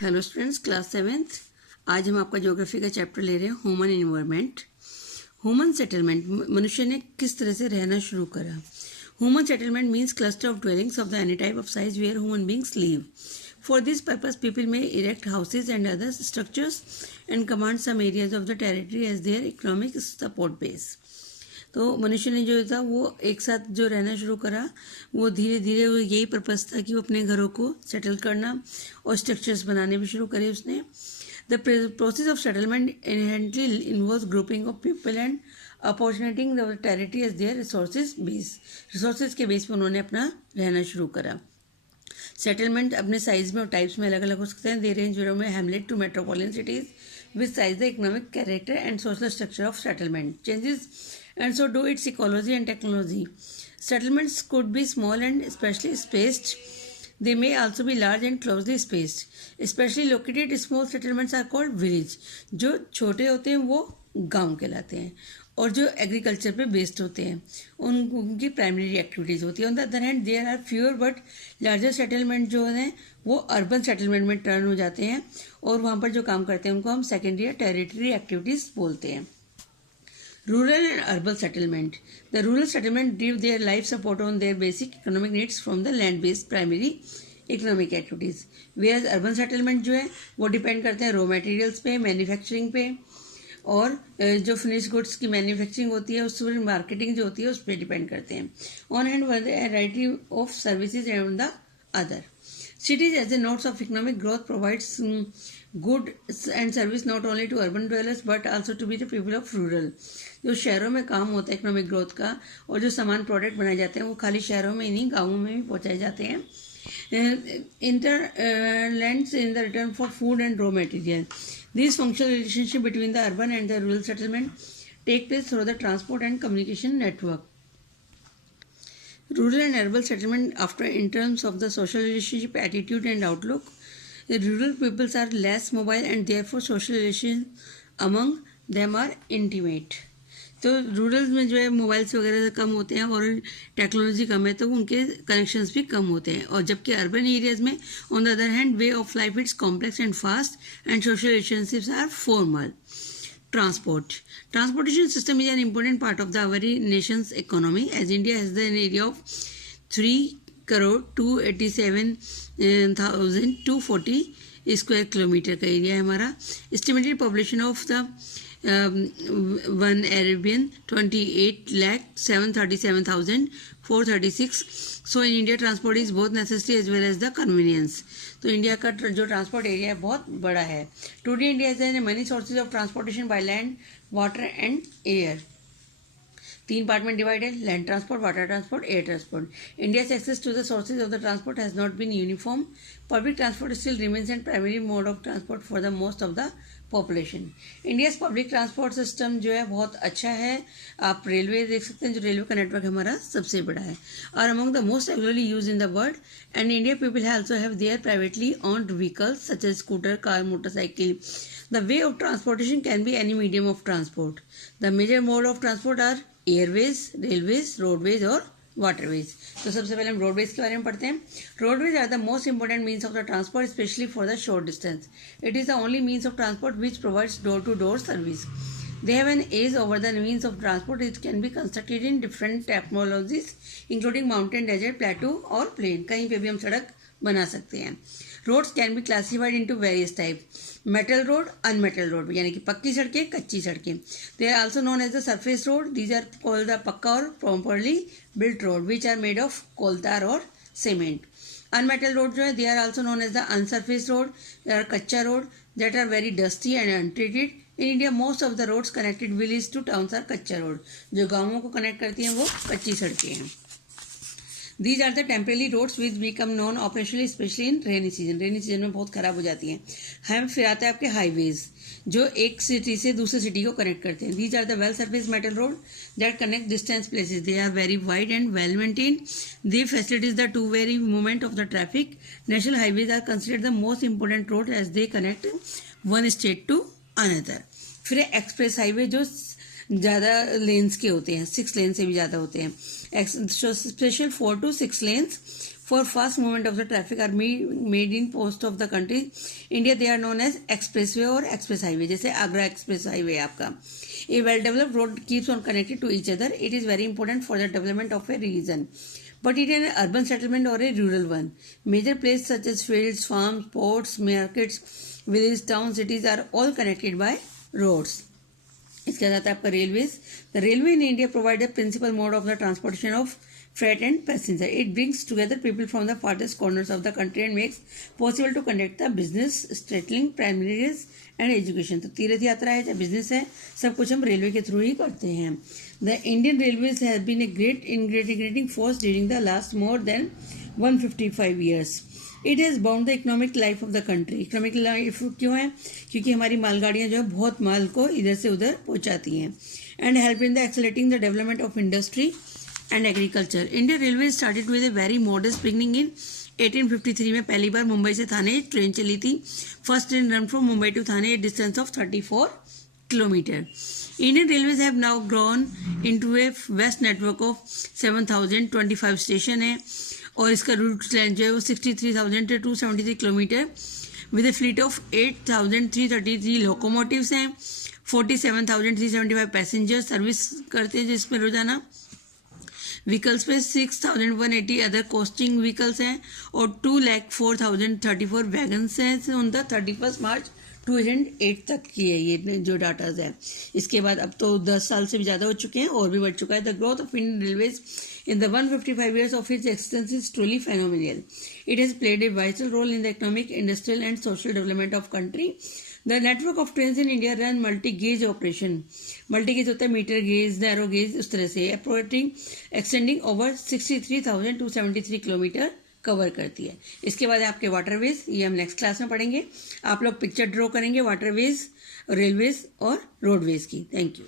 Hello students, class 7th। आज हम आपका ज्योग्राफी का चैप्टर ले रहे हैं ह्यूमन एनवायरनमेंट। ह्यूमन सेटलमेंट, मनुष्य ने किस तरह से रहना शुरू करा। Human settlement means cluster of dwellings of the any type of size where human beings live. For this purpose, people may erect houses and other structures and command some areas of the territory as their economic support base. तो मनुष्य ने जो था वो एक साथ जो रहना शुरू करा, वो धीरे धीरे वो यही पर्पस था कि वो अपने घरों को सेटल करना और स्ट्रक्चर्स बनाने भी शुरू करे उसने। The process of settlement inherently involves grouping of people and apportioning the territory as their resources के बेस पर उन्होंने अपना रहना शुरू करा। सेटलमेंट अपने साइज में और टाइप्स में अलग अलग हो सकते हैं। They range from hamlet to metropolitan cities which size the economic character and social structure of settlement changes and so do its ecology and technology. Settlements could be small and sparsely spaced. They may also be large and closely spaced. Especially located small settlements are called village. जो छोटे होते हैं वो गांव कहलाते हैं और जो एग्रीकल्चर पे बेस्ड होते हैं उनकी प्राइमरी एक्टिविटीज होती है। On the other hand there are fewer but larger settlement जो हैं वो अर्बन सेटलमेंट में टर्न हो जाते हैं और वहाँ पर जो काम करते हैं उनको हम सेकेंडरी या टेरिटरी एक्टिविटीज बोलते हैं। Rural and urban settlement. The rural settlement derive their life support on their basic economic needs from the land-based primary economic activities. Whereas urban settlement जो है वो डिपेंड करते हैं रॉ मटेरियल्स पे, manufacturing पे और जो फिनिश गुड्स की मैन्युफैक्चरिंग होती है उस पर मार्केटिंग जो होती है उस पर डिपेंड करते हैं। On hand variety of services and the other cities as the nodes of economic growth provides goods and service not only to urban dwellers but also to be the people of rural. जो शहरों में काम होता है economic growth का और जो सामान प्रोडक्ट बनाए जाते हैं वो खाली शहरों में ही नहीं गाँवों में भी पहुँचाए जाते हैं। Interlands in the return for food and raw material. This functional relationship between the urban and the rural settlement take place through the transport and communication network. Rural and urban settlement after in terms of the social relationship, attitude and outlook, the rural peoples are less mobile and therefore social relations among them are intimate. तो rural में जो है mobiles वगैरह कम होते हैं और technology कम है तो उनके कनेक्शंस भी कम होते हैं। और जबकि अर्बन एरियाज में on the other hand way of life it's complex and fast and social relationships are formal. Transportation system is an important part of our nation's economy as India has an area of 3,287,240 square kilometer का area है हमारा। Estimated population of the one Arabian 28,737,436. So in India transport is both necessary as well as the convenience. तो India का जो transport area है बहुत बड़ा है। Today India has money sources of transportation by land, water and air. 3 part में divide है, land transport, water transport, air transport. India's access to the sources of the transport has not been uniform. Public transport still remains a primary mode of transport for the most of the population. India's public transport system जो है बहुत अच्छा है। आप railway देख सकते हैं, जो रेलवे का नेटवर्क हमारा सबसे बड़ा है और among the most regularly used in the world. And India people also have their privately owned vehicles such as scooter, car, motorcycle. The way of transportation can be any medium of transport. The major mode of transport are Airways, railways, roadways और waterways. तो सबसे पहले हम roadways के बारे में पढ़ते हैं। Roadways are the most important means of the transport specially for the short distance. It is the only means of transport which provides door to door service. They have an edge over the means of transport. It can be constructed in different technologies including mountain, desert, plateau और plain. कहीं पे भी हम सड़क बना सकते हैं। Roads can be classified into various types. Metal road, unmetal road, यानी कि पक्की सड़कें, कच्ची सड़कें। They are also known as the surface road. These are called the पक्का और properly built road, which are made of कोलतार और cement. Unmetal road जो है, they are also known as the unsurfaced road. They are कच्चा road that are very dusty and untreated. In India, most of the roads connected villages to towns are कच्चा road. जो गाँवों को connect करती हैं वो कच्ची सड़कें हैं। These are the temporary roads which become non-operational especially in rainy season. Rainy season में बहुत खराब हो जाती हैं। हम फिर आते हैं आपके हाईवेज जो एक सिटी से दूसरे सिटी को कनेक्ट करते हैं। These are the well surfaced metal road that connect distant places. They are very wide and well maintained. They facilitate the two-way movement of the traffic. National highways are considered the most important road as they connect one state to another. फिर express highway जो ज़्यादा lens के होते हैं, 6 लेन से भी ज़्यादा होते हैं। Special 4 to 6 lanes for fast movement of the traffic are made in most of the countries. India, they are known as expressway or express highway. जैसे आगरा एक्सप्रेस हाईवे आपका. A well-developed road keeps on connected to each other. It is very important for the development of a region. But it is an urban settlement or a rural one. Major places such as fields, farms, ports, markets, villages, towns, cities are all connected by roads. इसके साथ आपका railways. The railway in India provide the principal mode of the transportation of freight and passenger. It brings together people from the farthest corners of the country and makes possible to conduct the business, settling, primaries and education. तो तीर्थ यात्रा है या business है, सब कुछ हम railway के थ्रू ही करते हैं. The Indian Railways has been a great integrating force during the last more than 155 years. It has bound the economic life of the country. Economic life क्यों है? क्योंकि हमारी मालगाड़ियाँ जो है बहुत माल को इधर से उधर पहुँचाती हैं. And help in the accelerating the development of industry and agriculture. Indian Railways started with a very modest beginning in 1853 में पहली बार मुंबई से थाने ट्रेन चली थी. First train run from Mumbai to Thane a distance of 34 kilometer. Indian Railways have now grown into a vast network of 7,025 station है और इसका root length जो है वो 63,273 kilometre with A fleet of 8,333 locomotives हैं. 47,375 पैसेंजर सर्विस करते हैं जिसमें रोजाना. व्हीकल्स पे 6,180 अदर कोस्टिंग व्हीकल्स हैं और 2,04,034 वैगन्स हैं ऑन द 31 मार्च 2008 तक की है ये जो डाटाज है. इसके बाद अब तो 10 साल से भी ज़्यादा हो चुके हैं और भी बढ़ चुका है. The growth of Indian railways in the 155 years of its existence is truly phenomenal. It has played a vital role in the economic, industrial and social development of country. The network of trains in India run multi-gauge operation. Multi-gauge होता है metre gauge, narrow gauge, उस तरह से extending over 63,273 kilometre cover करती है. इसके बाद आपके वाटरवेज, ये हम नेक्स्ट क्लास में पढ़ेंगे. आप लोग पिक्चर ड्रॉ करेंगे वाटरवेज, रेलवेज और रोडवेज की. Thank you.